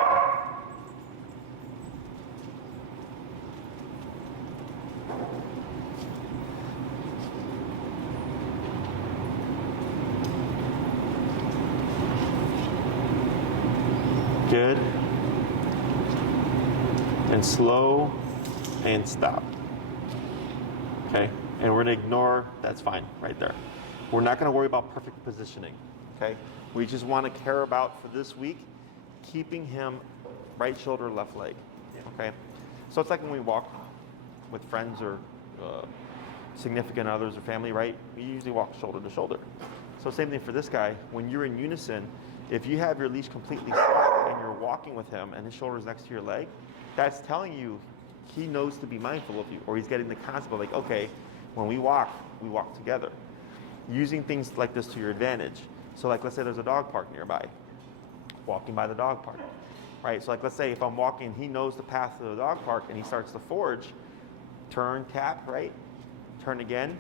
Good. And slow and stop. Okay? And we're going to ignore, that's fine, right there. We're not going to worry about perfect positioning. Okay? We just want to care about, for this week, keeping him right shoulder, left leg. Okay? So it's like when we walk with friends or significant others or family, right? We usually walk shoulder to shoulder. So same thing for this guy. When you're in unison, if you have your leash completely slack and you're start walking with him and his shoulder's next to your leg, that's telling you he knows to be mindful of you, or he's getting the concept of like, okay, when we walk together. Using things like this to your advantage. So like, let's say there's a dog park nearby, walking by the dog park, right? So like, let's say if I'm walking, he knows the path to the dog park and he starts to forge, turn, tap, right? Turn again,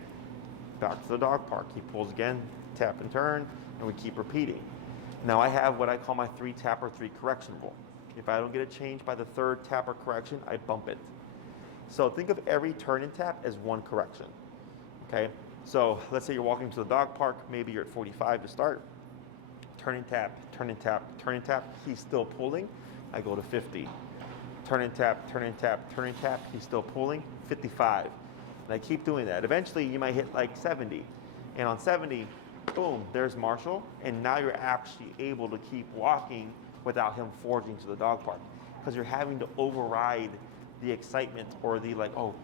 back to the dog park. He pulls again, tap and turn, and we keep repeating. Now I have what I call my 3 tap or 3 correction rule. If I don't get a change by the 3rd tap or correction, I bump it. So think of every turn and tap as 1 correction, okay? So let's say you're walking to the dog park, maybe you're at 45 to start. Turn and tap, turn and tap, turn and tap, he's still pulling, I go to 50. Turn and tap, turn and tap, turn and tap, he's still pulling, 55. And I keep doing that. Eventually you might hit like 70. And on 70, boom, there's Marshall, and now you're actually able to keep walking without him forging to the dog park. Because you're having to override the excitement or the like, oh,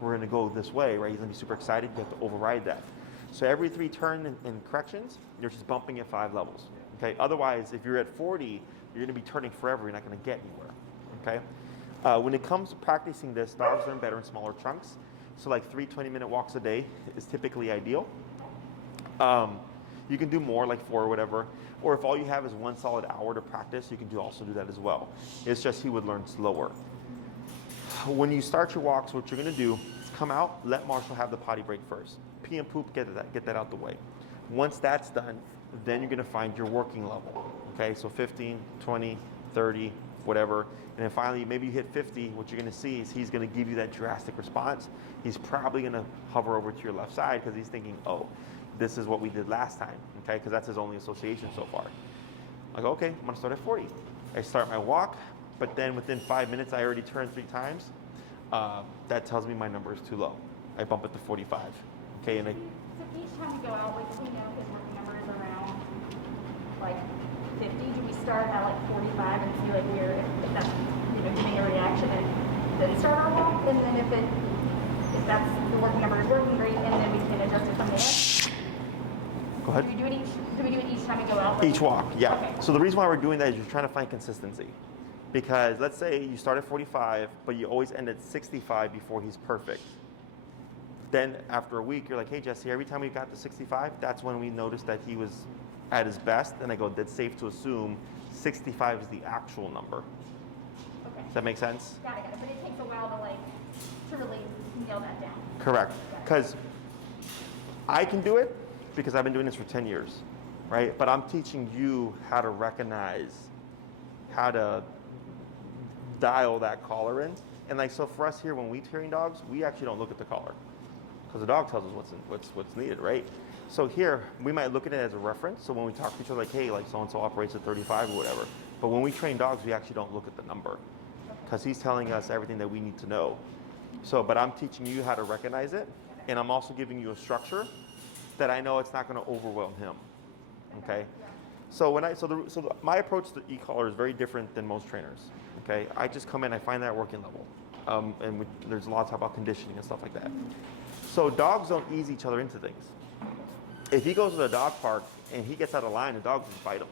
we're gonna go this way, right? He's gonna be super excited, you have to override that. So every 3 turn and corrections, you're just bumping it 5 levels, okay? Otherwise, if you're at 40, you're gonna be turning forever, you're not gonna get anywhere, okay? When it comes to practicing this, dogs learn better in smaller chunks. So like 3 20-minute walks a day is typically ideal. You can do more, like 4 or whatever. Or if all you have is 1 solid hour to practice, you can also do that as well. It's just he would learn slower. When you start your walks, what you're gonna do is come out, let Marshall have the potty break first. Pee and poop, get that out the way. Once that's done, then you're gonna find your working level. Okay, so 15, 20, 30, whatever. And then finally, maybe you hit 50, what you're gonna see is he's gonna give you that drastic response. He's probably gonna hover over to your left side because he's thinking, oh, this is what we did last time, okay? Because that's his only association so far. I go, okay, I'm gonna start at 40. I start my walk, but then within 5 minutes, I already turned 3 times. That tells me my number is too low. I bump it to 45, okay? And so each time we go out, like, we know his working number is around, like, 50. Do we start at, like, 45 and see, like, if that's, giving a reaction and then start our walk? And then if that's, the working number is working great, and then we can adjust it from there? Go ahead. Do we do it each time we go out? Each walk, yeah. Okay. So the reason why we're doing that is you're trying to find consistency. Because let's say you start at 45, but you always end at 65 before he's perfect. Then after a week, you're like, hey, Jesse, every time we got to 65, that's when we noticed that he was at his best. And I go, that's safe to assume 65 is the actual number. Okay. Does that make sense? Got it. But it takes a while to really nail that down. Correct. Because I can do it because I've been doing this for 10 years, right? But I'm teaching you how to recognize, how to dial that collar in. And like, so for us here, when we train dogs, we actually don't look at the collar because the dog tells us what's needed, right? So here, we might look at it as a reference. So when we talk to each other, like, hey, like so-and-so operates at 35 or whatever. But when we train dogs, we actually don't look at the number because he's telling us everything that we need to know. So, but I'm teaching you how to recognize it. And I'm also giving you a structure that I know it's not going to overwhelm him, okay? So my approach to e-collar is very different than most trainers. Okay, I just come in, I find that working level, and there's a lot of talk about conditioning and stuff like that. So dogs don't ease each other into things. If he goes to the dog park and he gets out of line, the dogs just bite him.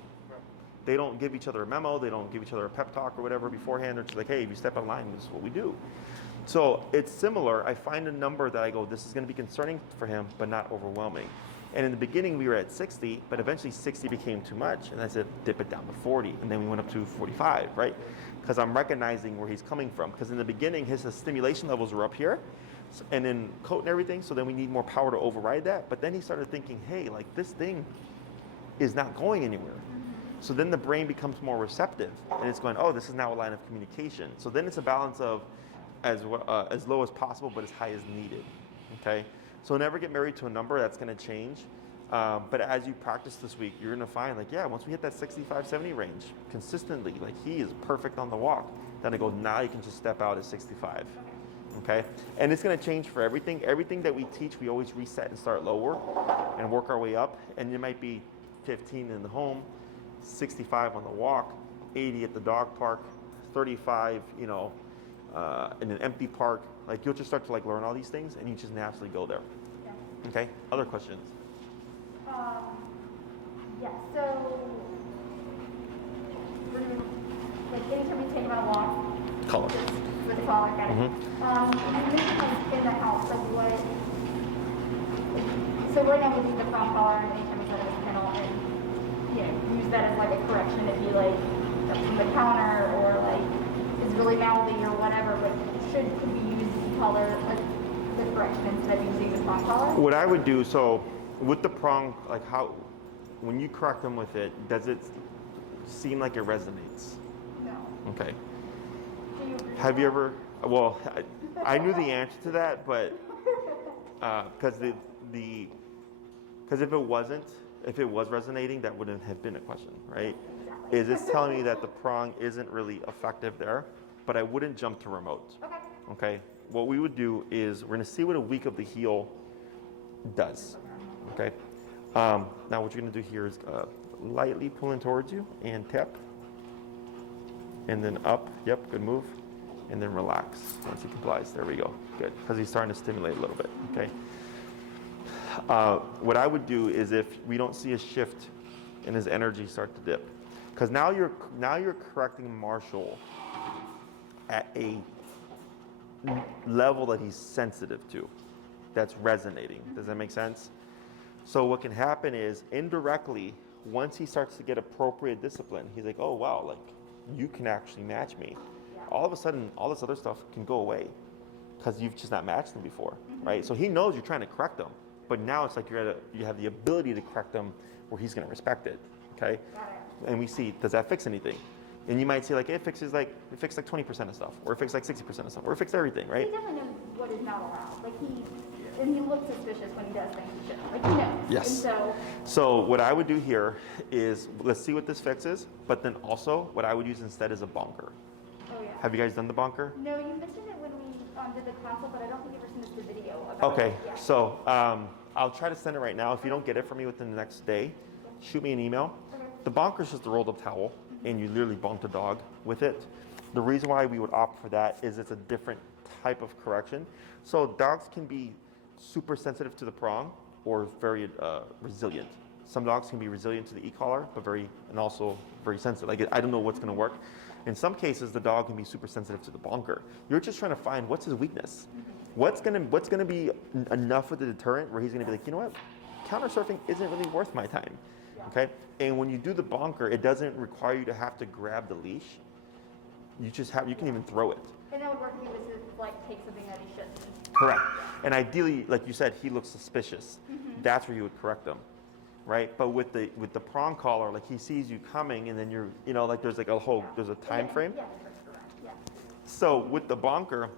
They don't give each other a memo, they don't give each other a pep talk or whatever beforehand. They're just like, hey, if you step out of line, this is what we do. So it's similar. I find a number that I go, this is going to be concerning for him, but not overwhelming. And in the beginning, we were at 60, but eventually 60 became too much. And I said, dip it down to 40. And then we went up to 45, right? Because I'm recognizing where he's coming from. Because in the beginning, his stimulation levels were up here, and then coat and everything. So then we need more power to override that. But then he started thinking, hey, like this thing is not going anywhere. So then the brain becomes more receptive. And it's going, oh, this is now a line of communication. So then it's a balance of as low as possible, but as high as needed, okay? So never get married to a number, that's gonna change. But as you practice this week, you're gonna find like, yeah, once we hit that 65, 70 range consistently, like he is perfect on the walk, then I go, now you can just step out at 65, okay? And it's gonna change for everything. Everything that we teach, we always reset and start lower and work our way up. And it might be 15 in the home, 65 on the walk, 80 at the dog park, 35, in an empty park. Like you'll just start to like learn all these things and you just naturally go there. Yeah. Okay, other questions? Yeah, so we're like anytime we take him on a walk, Collar. with the collar, got it. And maybe like in the house, like what? So right now we do the prong collar, and anytime we set up his kennel, and use that as like a correction if he like up from the counter or like is really mouthy or whatever. But could we use the collar like the correction instead of using the prong collar? What I would do, so with the prong, like how, when you correct them with it, does it seem like it resonates? No. Okay. Do you agree Have with you that? ever, well, I knew the answer to that, but, because if it was resonating, that wouldn't have been a question, right? Exactly. Is this telling me that the prong isn't really effective there? But I wouldn't jump to remote. Okay. Okay. What we would do is we're going to see what a week of the heel does. Okay. Now what you're going to do here is lightly pull in towards you and tap. And then up. Yep. Good move. And then relax once he complies. There we go. Good. Because he's starting to stimulate a little bit. Okay. What I would do is if we don't see a shift in his energy start to dip, because now you're correcting Marshall at a level that he's sensitive to, that's resonating. Does that make sense? So what can happen is indirectly, once he starts to get appropriate discipline, he's like, oh wow, like you can actually match me. All of a sudden, all this other stuff can go away because you've just not matched him before, right? So he knows you're trying to correct him, but now it's like you have the ability to correct him where he's going to respect it, okay? And we see, does that fix anything? And you might see like, it fixed like 20% of stuff, or it fixed like 60% of stuff, or it fixed everything, right? He definitely knows what is not allowed. Like and he looks suspicious when he does things he shouldn't. Like he knows. Yes. And So what I would do here is, let's see what this fixes, but then also what I would use instead is a bonker. oh yeah. Have you guys done the bonker? No, you mentioned it when we did the consult, but I don't think you ever sent us the video about Okay, it. Yeah. so I'll try to send it right now. If you don't get it from me within the next day, shoot me an email. Okay. The bonker is just a rolled up towel, and you literally bonk the dog with it. The reason why we would opt for that is it's a different type of correction. So dogs can be super sensitive to the prong or very resilient. Some dogs can be resilient to the e-collar, but also very sensitive. Like I don't know what's going to work. In some cases, the dog can be super sensitive to the bonker. You're just trying to find what's his weakness. What's gonna be enough of the deterrent where he's gonna be like, you know what, counter surfing isn't really worth my time. Okay. And when you do the bonker, it doesn't require you to have to grab the leash. You can even throw it. And that would work if he was to like take something that he shouldn't. Correct. And ideally, like you said, he looks suspicious. That's where you would correct him, right? But with the prong collar, like he sees you coming, and then like there's a time frame. Yeah, that's correct. Yeah. So with the bonker,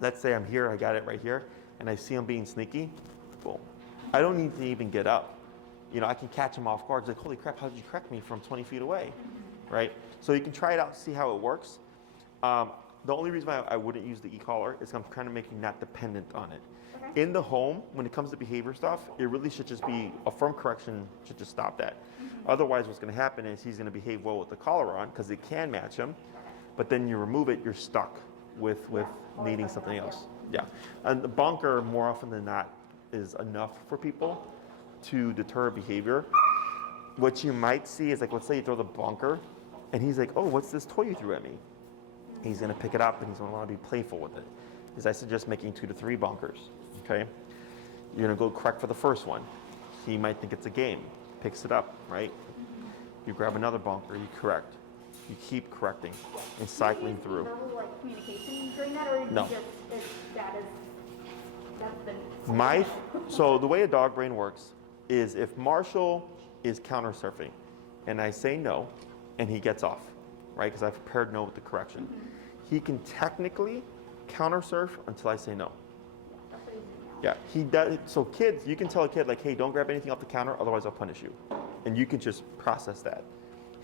let's say I'm here, I got it right here, and I see him being sneaky. Boom. I don't need to even get up. I can catch him off guard. It's like, holy crap, how did you correct me from 20 feet away, right? So you can try it out, see how it works. The only reason why I wouldn't use the e-collar is I'm trying to make you not dependent on it. Okay. In the home, when it comes to behavior stuff, it really should just be a firm correction should just stop that. Otherwise, what's going to happen is he's going to behave well with the collar on because it can match him, but then you remove it, you're stuck with needing something else. Yeah, and the bonker more often than not is enough for people to deter behavior. What you might see is like, let's say you throw the bonker, and he's like, oh, what's this toy you threw at me? He's going to pick it up and he's going to want to be playful with it. Is I suggest making 2 to 3 bonkers. Okay, you're going to go correct for the first one. He might think it's a game, picks it up, right? You grab another bonker, you correct. You keep correcting and cycling through. Verbal like communication during that, or No. that's been. So the way a dog brain works is if Marshall is counter surfing, and I say no, and he gets off, right? Because I've prepared no with the correction. He can technically counter surf until I say no. That's what he's doing now. Yeah, he does. So kids, you can tell a kid like, hey, don't grab anything off the counter, otherwise I'll punish you. And you can just process that.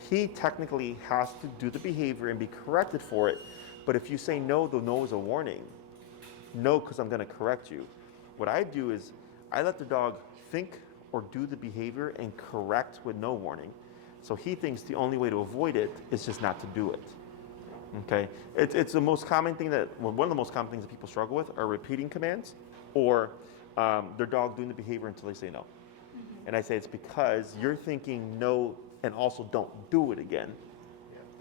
He technically has to do the behavior and be corrected for it. But if you say no, the no is a warning. No, because I'm going to correct you. What I do is I let the dog think or do the behavior and correct with no warning. So he thinks the only way to avoid it is just not to do it. Okay, it's the most common thing one of the most common things that people struggle with are repeating commands or their dog doing the behavior until they say no. And I say it's because you're thinking no and also don't do it again.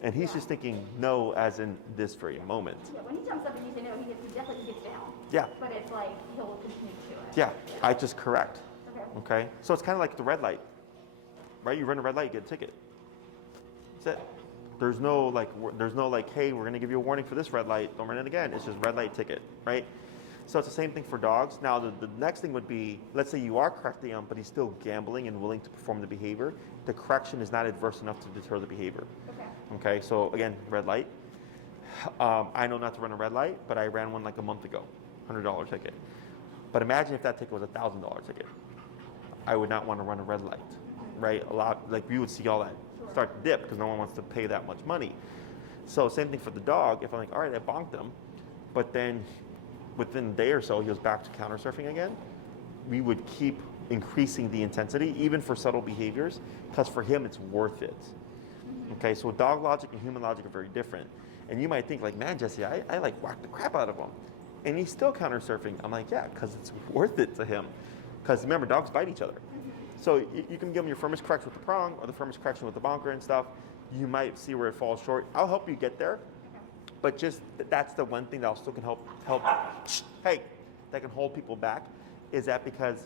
And he's just thinking no as in this very moment. Yeah, when he jumps up and you say no, he definitely gets down. Yeah. But it's like he'll continue to do it. Yeah, I just correct. Okay. Okay? So it's kind of like the red light, right? You run a red light, you get a ticket. That's it. There's no like, hey, we're gonna give you a warning for this red light. Don't run it again. It's just red light ticket, right? So it's the same thing for dogs. Now the next thing would be, let's say you are correcting him, but he's still gambling and willing to perform the behavior. The correction is not adverse enough to deter the behavior. Okay. Okay, so again, red light. I know not to run a red light, but I ran one like a month ago, $100 ticket. But imagine if that ticket was a $1,000 ticket. I would not want to run a red light, right? A lot, like we would see all that start to dip because no one wants to pay that much money. So same thing for the dog. If I'm like, all right, I bonked him, but then within a day or so, he was back to counter surfing again, we would keep increasing the intensity, even for subtle behaviors, because for him, it's worth it. Okay, so dog logic and human logic are very different. And you might think like, man, Jesse, I like whacked the crap out of him. And he's still counter surfing. I'm like, yeah, because it's worth it to him. Because remember, dogs bite each other. So you can give him your firmest correction with the prong or the firmest correction with the bonker and stuff. You might see where it falls short. I'll help you get there. But just that's the one thing that also can help, hey, that can hold people back, is that because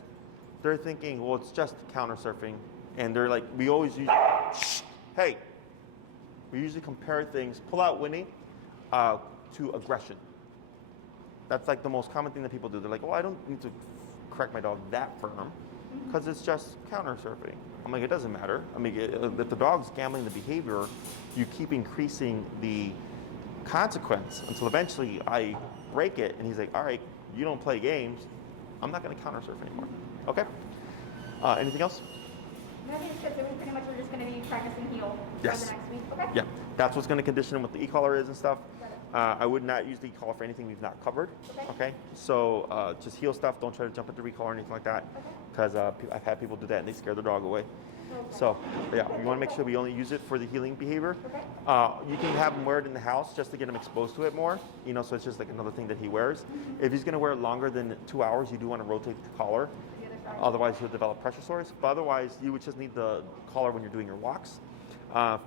they're thinking, well, it's just counter surfing. And they're like, we always use, hey, we usually compare things, pull out Winnie, to aggression. That's like the most common thing that people do. They're like, oh, I don't need to correct my dog that firm because it's just counter surfing. I'm like, it doesn't matter. I mean, if the dog's gambling the behavior, you keep increasing the consequence until eventually I break it and he's like, all right, you don't play games, I'm not going to counter surf anymore. Okay? Anything else? I think it's good. So we pretty much we're just going to be practicing heel Yes. for the next week. Okay. Yeah, that's what's going to condition him what the e-collar is and stuff. I would not use the e-collar for anything we've not covered. Okay? So just heel stuff. Don't try to jump into re-collar or anything like that, because I've had people do that and they scare their dog away. So yeah, we want to make sure we only use it for the healing behavior. You can have him wear it in the house just to get him exposed to it more. You know, so it's just like another thing that he wears. If he's going to wear it longer than 2 hours, you do want to rotate the collar. Otherwise, he'll develop pressure sores. But otherwise, you would just need the collar when you're doing your walks.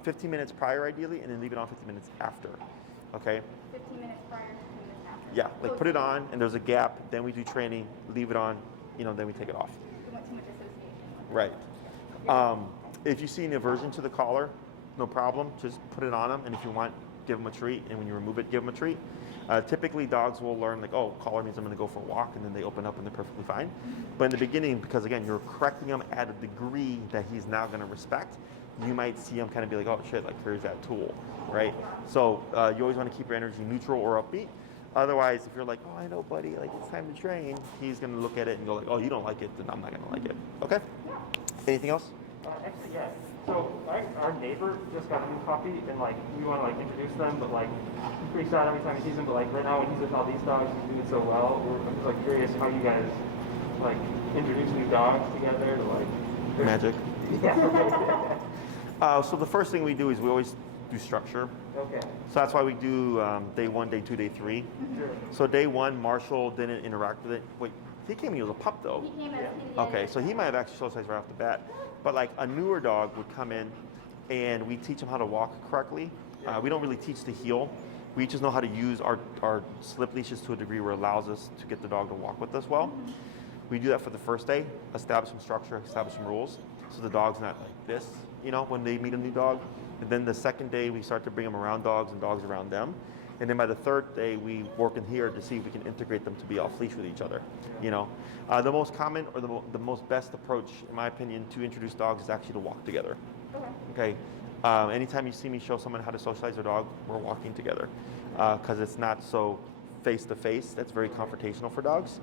15 minutes prior, ideally, and then leave it on 15 minutes after. Okay? 15 minutes prior, 15 minutes after. Yeah, like put it on, and there's a gap. Then we do training, leave it on, you know, then we take it off. We want too much association. Right. If you see an aversion to the collar, no problem. Just put it on them, and if you want, give them a treat. And when you remove it, give them a treat. Typically, dogs will learn like, oh, collar means I'm going to go for a walk, and then they open up and they're perfectly fine. But in the beginning, because again, you're correcting him at a degree that he's now going to respect, you might see him kind of be like, oh shit, like here's that tool, right? So you always want to keep your energy neutral or upbeat. Otherwise, if you're like, oh, I know, buddy, like it's time to train, he's going to look at it and go like, oh, you don't like it, then I'm not going to like it. Okay? Anything else? Actually, yes. So our neighbor just got a new puppy, and like we want to like introduce them, but like he freaks out every time he sees them. But like right now, when he's with all these dogs, he's doing so well. I'm just like curious how you guys like introduce new dogs together to like Magic. Yeah. So the first thing we do is we always do structure. Okay. So that's why we do day 1, day 2, day 3. Sure. So day 1, Marshall didn't interact with it. Wait, he came when he was a pup though. He came as Okay, so he might have actually socialized right off the bat. But like a newer dog would come in and we teach him how to walk correctly. We don't really teach the heel. We just know how to use our slip leashes to a degree where it allows us to get the dog to walk with us well. We do that for the first day, establish some structure, establish some rules. So the dog's not like this, you know, when they meet a new dog. And then the second day, we start to bring them around dogs and dogs around them. And then by the third day, we work in here to see if we can integrate them to be off leash with each other. You know, the most common or the most best approach, in my opinion, to introduce dogs is actually to walk together. Okay. Anytime you see me show someone how to socialize their dog, we're walking together because it's not so face to face. That's very confrontational for dogs.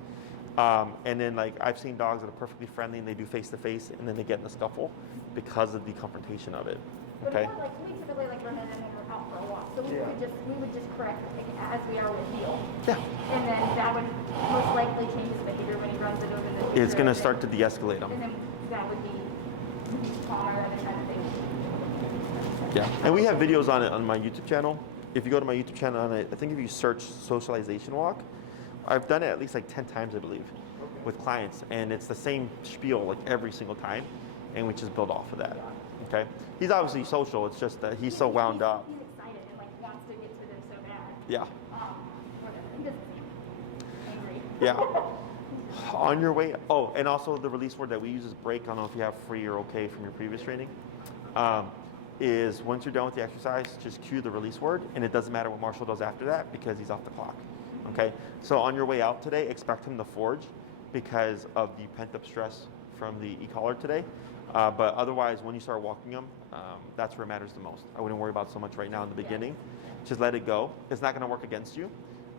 And then like I've seen dogs that are perfectly friendly and they do face to face and then they get in a scuffle because of the confrontation of it. Okay. But like we typically like run it and then we're out for a walk. So we would just correct it as we are with heel. Yeah. And then that would most likely change his behavior when he runs it over the future. It's going to start to de-escalate them. And then that would be calmer and kind of thing. Yeah. And we have videos on it on my YouTube channel. If you go to my YouTube channel, I think if you search socialization walk, I've done it at least like 10 times, I believe, with clients. And it's the same spiel like every single time. And we just build off of that. Okay. He's obviously social. It's just that he's so wound up. He's excited Yeah. Whatever. He doesn't seem angry. Yeah. On your way, oh, and also the release word that we use is break. I don't know if you have free or okay from your previous training. Is once you're done with the exercise, just cue the release word, and it doesn't matter what Marshall does after that because he's off the clock. Okay? So on your way out today, expect him to forge because of the pent-up stress from the e-collar today. But otherwise, when you start walking him, that's where it matters the most. I wouldn't worry about so much right now in the beginning. Just let it go. It's not going to work against you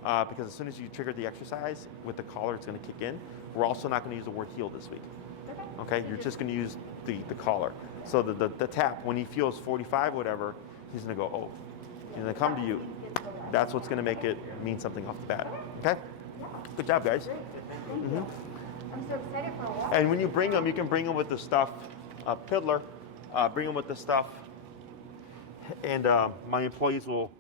because as soon as you trigger the exercise with the collar, it's going to kick in. We're also not going to use the word heel this week. Okay? You're just going to use the collar. So the tap, when he feels 45, whatever, he's going to go, oh. He's going to come to you. That's what's going to make it mean something off the bat. Okay? Good job, guys. Thank you. I'm so excited for a walk. And when you bring them, you can bring them with the stuff. Piddler, bring them with the stuff. And my employees will